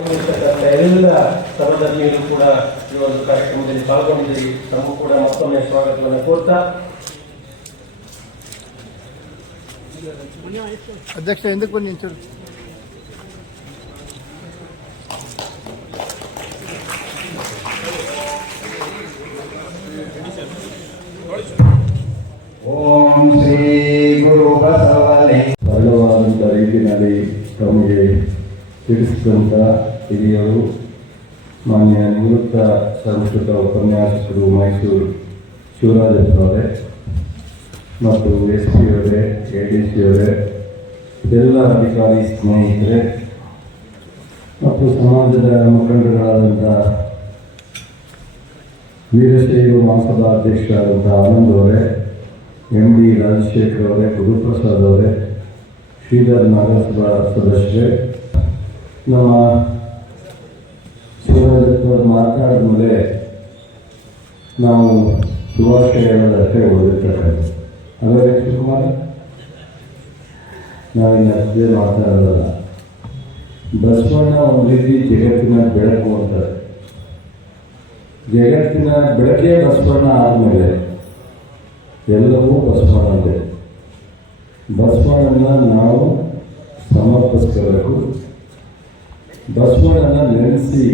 ಎಲ್ಲ ಸಹೋದರಿಯರು ಕೂಡ ಈ ಒಂದು ಕಾರ್ಯಕ್ರಮದಲ್ಲಿ ಪಾಲ್ಗೊಂಡಿದ್ದೀರಿ. ತಮ್ಮ ಕೂಡ ಮತ್ತೊಮ್ಮೆ ಸ್ವಾಗತವನ್ನು ಕೋರ್ತಾ ಅಧ್ಯಕ್ಷ ಎಂದಕ್ಕೆ ಬನ್ನಿ ನಿಂಚರು. ಓಂ ಶ್ರೀ ಗುರು ಬಸವನೇ. ಸರಳವಾದಂಥ ರೀತಿಯಲ್ಲಿ ತಮಗೆ ತಿಳಿಸಿದಂಥ ಹಿರಿಯರು, ಮಾನ್ಯ ನಿವೃತ್ತ ಸಂಸ್ಕೃತ ಉಪನ್ಯಾಸಕರು ಮೈಸೂರು ಶಿವರಾಜಪ್ಪನವರೇ ಮತ್ತು SP ಅವರೇ, ADC ಅವರೇ, ಎಲ್ಲ ಅಧಿಕಾರಿ ಸ್ನೇಹಿತರೆ ಮತ್ತು ಸಮಾಜದ ಮುಖಂಡರುಗಳಾದಂಥ ವೀರಶೈವ ಮಹಾಸಭಾ ಅಧ್ಯಕ್ಷರಾದಂಥ ಆನಂದ್ ಅವರೇ, MD ರಾಜಶೇಖರ್ ಅವರೇ, ಗುರುಪ್ರಸಾದ್ ಅವರೇ, ಶ್ರೀಧರ್ ನಗರಸಭಾ ಸದಸ್ಯರೇ, ನಮ್ಮ ಶಿವರಾಜಪ್ಪವರು ಮಾತನಾಡಿದ ಮೇಲೆ ನಾವು ಶುಭಾಶಯಗಳಷ್ಟೇ ಓದಿರ್ತಕ್ಕಂಥ ಅದೇ ಶಿವಕುಮಾರ್, ನಾವಿನ್ನು ಅದೇ ಮಾತಾಡೋದಲ್ಲ. ಬಸವಣ್ಣ ಒಂದು ರೀತಿ ಜಗತ್ತಿನ ಬೆಳಕು ಅಂತಾರೆ. ಜಗತ್ತಿನ ಬೆಳಕೇ ಬಸವಣ್ಣ ಆದಮೇಲೆ ಎಲ್ಲವೂ ಬಸವಣ್ಣಂದೇ. ಬಸವಣ್ಣನ ನಾವು ಸಮರ್ಪಿಸ್ಕೋಬೇಕು. ಬಸವಣ್ಣನ ನೆನೆಸಿ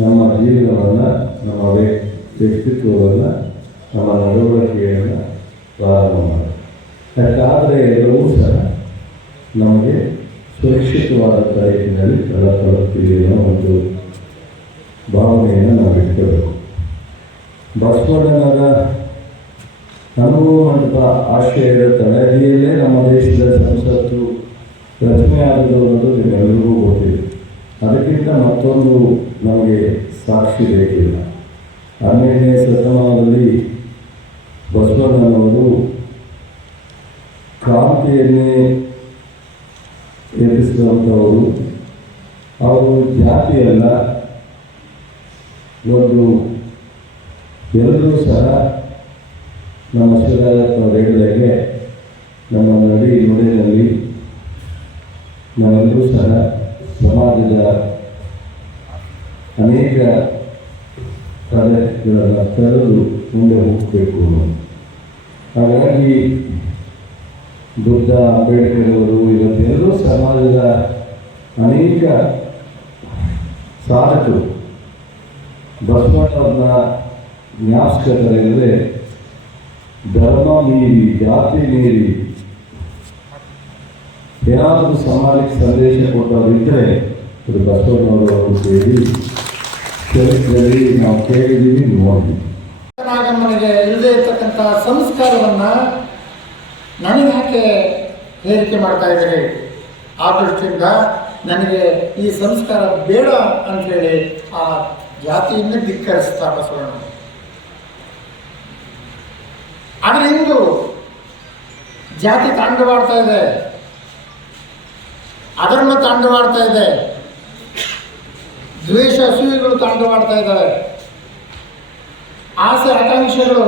ನಮ್ಮ ಜೀವನವನ್ನು, ನಮ್ಮ ವ್ಯಕ್ತಿತ್ವವನ್ನು, ನಮ್ಮ ನಡವಳಿಕೆಯನ್ನು ಪ್ರಾರಂಭ ಮಾಡಿ. ಯಾಕಾದರೆ ಎಲ್ಲವೂ ಸಹ ನಮಗೆ ಸುರಕ್ಷಿತವಾದ ರೀತಿಯಲ್ಲಿ ತಲುಪ್ತೀವಿ ಅನ್ನೋ ಒಂದು ಭಾವನೆಯನ್ನು ನಾವು ಇಟ್ಕೋಬೇಕು. ಬಸವಣ್ಣನವರ ಅನುಭವ ಮಂಟಪ ಆಶ್ರಯದ ತಳಹದಿಯಲ್ಲೇ ನಮ್ಮ ದೇಶದ ಸಂಸತ್ತು ರಚನೆ ಆದದ್ದು ಅನ್ನೋದು ನಿಮ್ಮೆಲ್ಲರಿಗೂ ಗೊತ್ತಿದೆ. ಅದಕ್ಕಿಂತ ಮತ್ತೊಂದು ನಮಗೆ ಸಾಕ್ಷಿ ಬೇಕಿಲ್ಲ. 12ನೇ ಶತಮಾನದಲ್ಲಿ ಬಸವಣ್ಣನವರು ಕ್ರಾಂತಿಯನ್ನೇ ಎಬ್ಬಿಸಿದಂಥವರು. ಅವರು ಜಾತಿಯಲ್ಲ, ಒಂದು ಎಲ್ಲರೂ ಸಹ ನಮ್ಮ ಶಿವರಾಜಪ್ಪನವರು ಹೇಳಿದಾಗೆ ನಮ್ಮ ನುಡಿಯಲ್ಲಿ ನಾವೆಲ್ಲರೂ ಸಹ ಸಮಾಜದ ಅನೇಕ ಕಾರ್ಯಗಳನ್ನು ತರಲು ಮುಂದೆ ಹೋಗಬೇಕು. ಹಾಗಾಗಿ ಬುದ್ಧ, ಅಂಬೇಡ್ಕರ್ ಅವರು ಇವತ್ತೆಲ್ಲರೂ ಸಮಾಜದ ಅನೇಕ ಸಾಧಕರು ಬಸವಣ್ಣವ್ರನ್ನ ಜ್ಞಾಪಿಸ್ಕೊತಾರೆ. ಧರ್ಮ ಮೀರಿ, ಜಾತಿ ಮೀರಿ ಏನಾದರೂ ಸಮಾಜಕ್ಕೆ ಸಂದೇಶ ಕೊಟ್ಟವರು ಇದ್ದರೆ ಅದು ಬಸವಣ್ಣವರು ಸೇರಿ ಚರಿತ್ರೆಯಲ್ಲಿ ನಾವು ಕೇಳಿದ್ದೀವಿ, ನೋಡಿದ್ವಿ. ನಾಗಮ್ಮನಿಗೆ ಇಲ್ಲದೆ ಇರ್ತಕ್ಕಂಥ ಸಂಸ್ಕಾರವನ್ನು ನನಗೆ ಯಾಕೆ ಹೇರಿಕೆ ಮಾಡ್ತಾ ಇದ್ದೀರಿ? ಆ ದೃಷ್ಟಿಯಿಂದ ನನಗೆ ಈ ಸಂಸ್ಕಾರ ಬೇಡ ಅಂಥೇಳಿ ಆ ಜಾತಿಯಿಂದ ಧಿಕ್ಕರಿಸ್ತಾ ಬಸವಣ್ಣ. ಆದರೆ ಇಂದು ಜಾತಿ ತಾಂಡವಾಡ್ತಾ ಇದೆ, ಅಧರ್ಮ ತಾಂಡವಾಡ್ತಾ ಇದೆ, ದ್ವೇಷ, ಅಸೂಯೆಗಳು ತಾಂಡವಾಡ್ತಾ ಇದ್ದಾವೆ, ಆಸೆ ಆಕಾಂಕ್ಷೆಗಳು